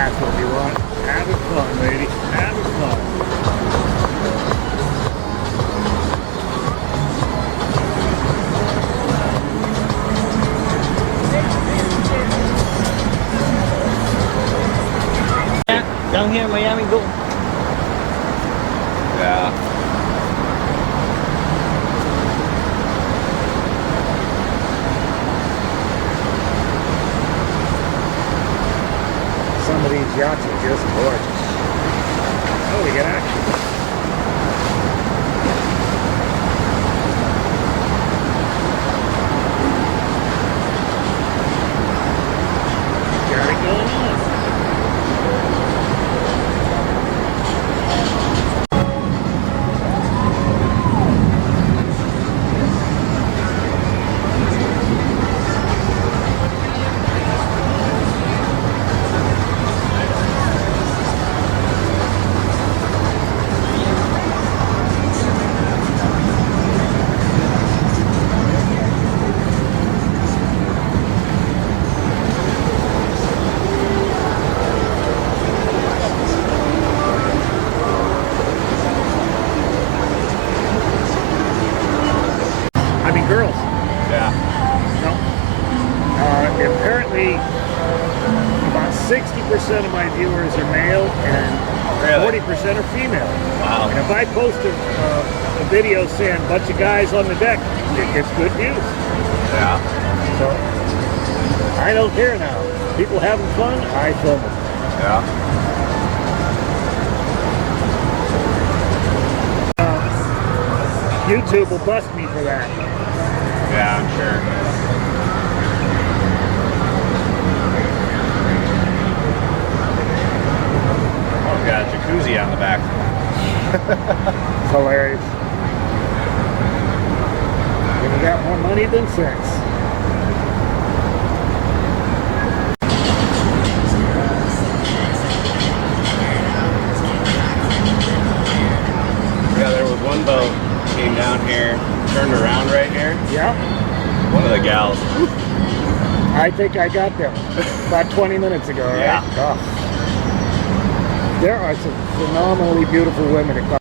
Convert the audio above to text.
That's what we want. Having fun, lady. Having fun. Down here in Miami, go. Yeah. Some of these yachts are just gorgeous. Oh, we got action. Got it going on. I mean, girls. Yeah. No. Apparently, about 60% of my viewers are male and Really? 40% are female. Wow. And if I post a video saying a bunch of guys on the deck, it gets good views. Yeah. So I don't care now. People having fun, I film it. Yeah. YouTube will bust me for that. Yeah, I'm sure. Oh, we got a jacuzzi on the back. It's hilarious. And we got more money than sense. Yeah, there was one boat came down here, turned around right here. Yeah. One of the gals. I think I got them about 20 minutes ago, right? Yeah. Oh. There are some phenomenally beautiful women at